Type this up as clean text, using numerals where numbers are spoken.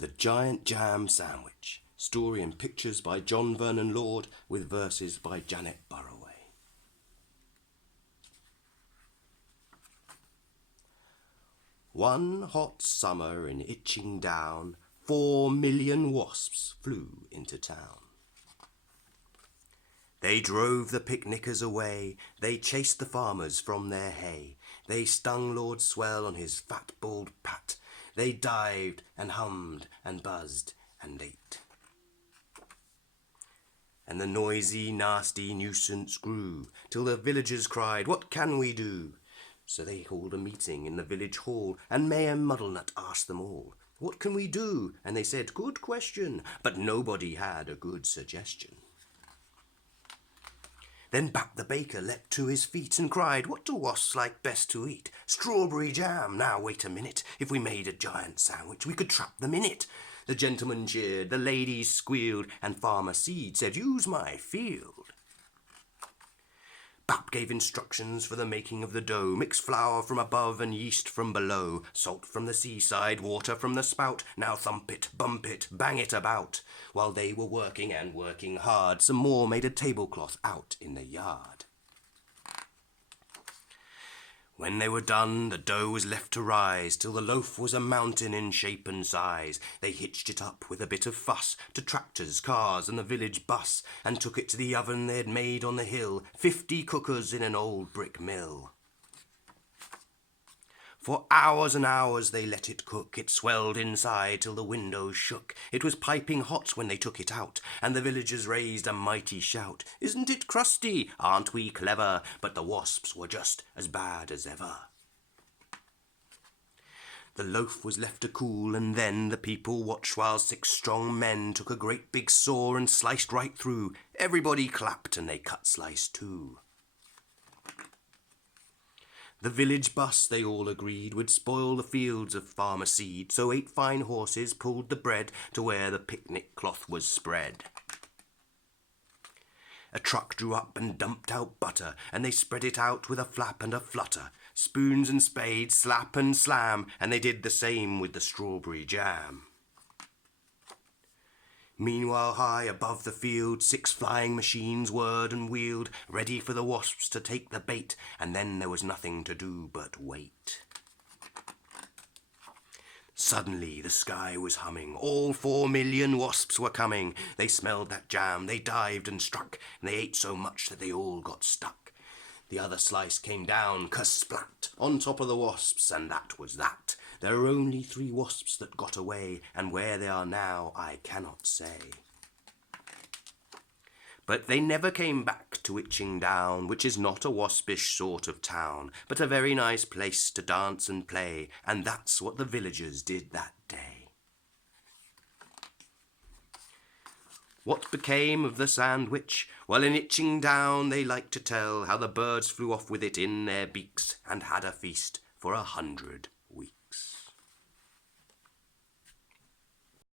The Giant Jam Sandwich. Story and pictures by John Vernon Lord with verses by Janet Burroway. One hot summer in Itching Down, 4 million wasps flew into town. They drove the picnickers away, they chased the farmers from their hay, they stung Lord Swell on his fat bald pat, they dived and hummed and buzzed and ate. And the noisy, nasty nuisance grew, till the villagers cried, "What can we do?" So they called a meeting in the village hall, and Mayor Muddlenut asked them all, "What can we do?" And they said, "Good question," but nobody had a good suggestion. Then back the baker leapt to his feet and cried, "What do wasps like best to eat?" "Strawberry jam." "Now wait a minute, if we made a giant sandwich we could trap them in it." The gentlemen cheered, the ladies squealed, and Farmer Seed said, "Use my field." Bap gave instructions for the making of the dough. Mix flour from above and yeast from below, salt from the seaside, water from the spout. Now thump it, bump it, bang it about. While they were working and working hard, some more made a tablecloth out in the yard. When they were done, the dough was left to rise, till the loaf was a mountain in shape and size. They hitched it up with a bit of fuss to tractors, cars, and the village bus, and took it to the oven they had made on the hill, 50 cookers in an old brick mill. For hours and hours they let it cook. It swelled inside till the windows shook. It was piping hot when they took it out, and the villagers raised a mighty shout. "Isn't it crusty? Aren't we clever?" But the wasps were just as bad as ever. The loaf was left to cool, and then the people watched while 6 strong men took a great big saw and sliced right through. Everybody clapped, and they cut slice too. The village bus, they all agreed, would spoil the fields of Farmer Seed, so 8 fine horses pulled the bread to where the picnic cloth was spread. A truck drew up and dumped out butter, and they spread it out with a flap and a flutter. Spoons and spades, slap and slam, and they did the same with the strawberry jam. Meanwhile, high above the field, 6 flying machines whirred and wheeled, ready for the wasps to take the bait, and then there was nothing to do but wait. Suddenly the sky was humming. All 4 million wasps were coming. They smelled that jam, they dived and struck, and they ate so much that they all got stuck. The other slice came down, kersplat, on top of the wasps, and that was that. There are only 3 wasps that got away, and where they are now I cannot say. But they never came back to Itching Down, which is not a waspish sort of town, but a very nice place to dance and play, and that's what the villagers did that day. What became of the sandwich? Well, in Itching Down they like to tell how the birds flew off with it in their beaks and had a feast for 100